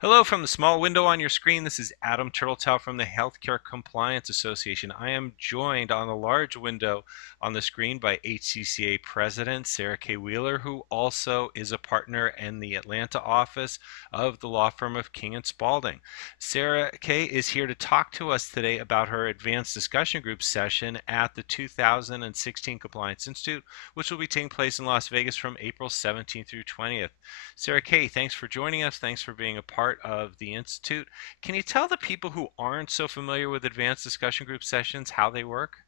Hello from the small window on your screen. This is Adam Turtletail from the Healthcare Compliance Association. I am joined on the large window on the screen by HCCA President Sara Kay Wheeler, who also is a partner in the Atlanta office of the law firm of King and Spalding. Sara Kay is here to talk to us today about her advanced discussion group session at the 2016 Compliance Institute, which will be taking place in Las Vegas from April 17th through 20th. Sara Kay, thanks for joining us. Thanks for being a part of the Institute. Can you tell the people who aren't so familiar with advanced discussion group sessions how they work?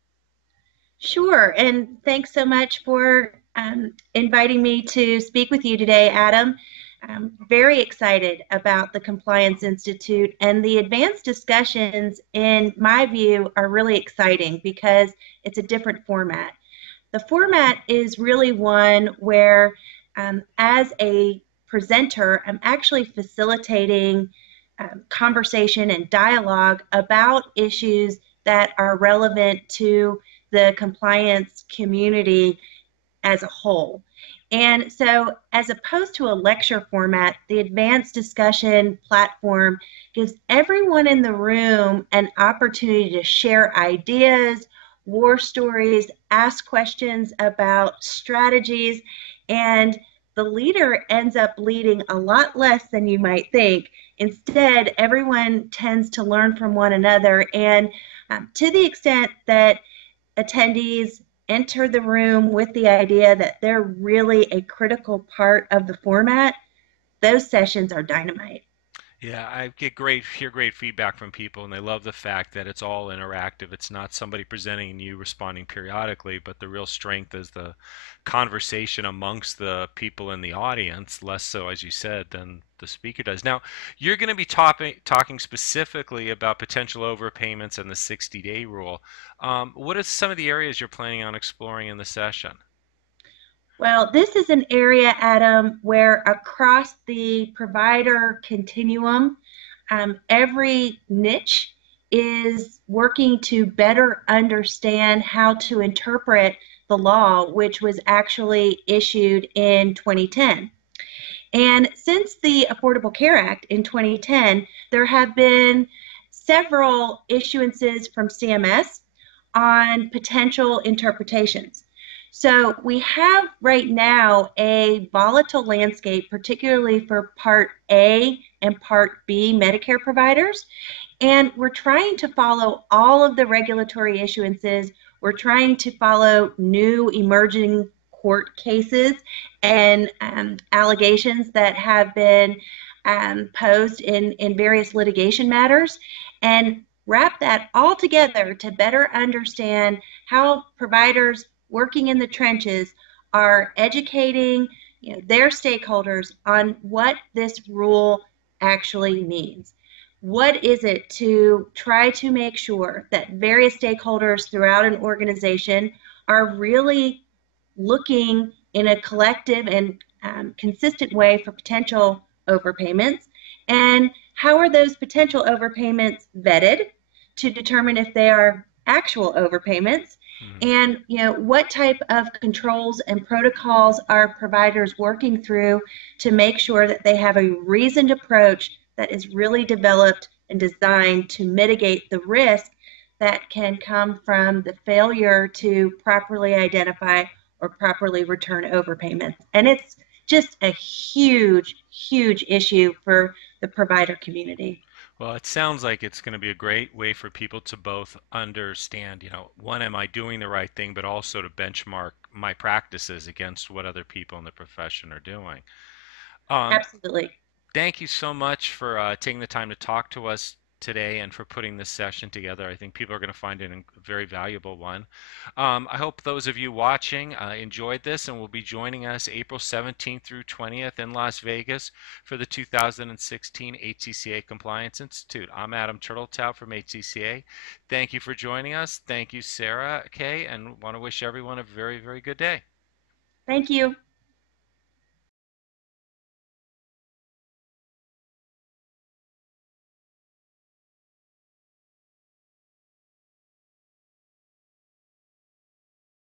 Sure, and thanks so much for inviting me to speak with you today, Adam. I'm very excited about the Compliance Institute, and the advanced discussions, in my view, are really exciting because it's a different format. The format is really one where, as a presenter, I'm actually facilitating conversation and dialogue about issues that are relevant to the compliance community as a whole. And so, as opposed to a lecture format, the advanced discussion platform gives everyone in the room an opportunity to share ideas, war stories, ask questions about strategies, and the leader ends up leading a lot less than you might think. Instead, everyone tends to learn from one another, and to the extent that attendees enter the room with the idea that they're really a critical part of the format, those sessions are dynamite. Yeah, I hear great feedback from people, and they love the fact that it's all interactive. It's not somebody presenting and you responding periodically, but the real strength is the conversation amongst the people in the audience, less so, as you said, than the speaker does. Now, you're going to be talking specifically about potential overpayments and the 60-day rule. What are some of the areas you're planning on exploring in the session? Well, this is an area, Adam, where across the provider continuum, every niche is working to better understand how to interpret the law, which was actually issued in 2010. And since the Affordable Care Act in 2010, there have been several issuances from CMS on potential interpretations. So we have right now a volatile landscape, particularly for Part A and Part B Medicare providers. And we're trying to follow all of the regulatory issuances. We're trying to follow new emerging court cases and allegations that have been posed in various litigation matters, and wrap that all together to better understand how providers working in the trenches are educating their stakeholders on what this rule actually means. What is it to try to make sure that various stakeholders throughout an organization are really looking in a collective and consistent way for potential overpayments? And how are those potential overpayments vetted to determine if they are actual overpayments? Hmm. And what type of controls and protocols are providers working through to make sure that they have a reasoned approach that is really developed and designed to mitigate the risk that can come from the failure to properly identify or properly return overpayments. And it's just a huge, huge issue for the provider community. Well, it sounds like it's going to be a great way for people to both understand, one, am I doing the right thing, but also to benchmark my practices against what other people in the profession are doing. Um, Absolutely. Thank you so much for taking the time to talk to us today and for putting this session together. I think people are going to find it a very valuable one. I hope those of you watching enjoyed this and will be joining us April 17th through 20th in Las Vegas for the 2016 HCCA Compliance Institute. I'm Adam Turtletail from HCCA. Thank you for joining us. Thank you, Sara Kay, and want to wish everyone a very, very good day. Thank you.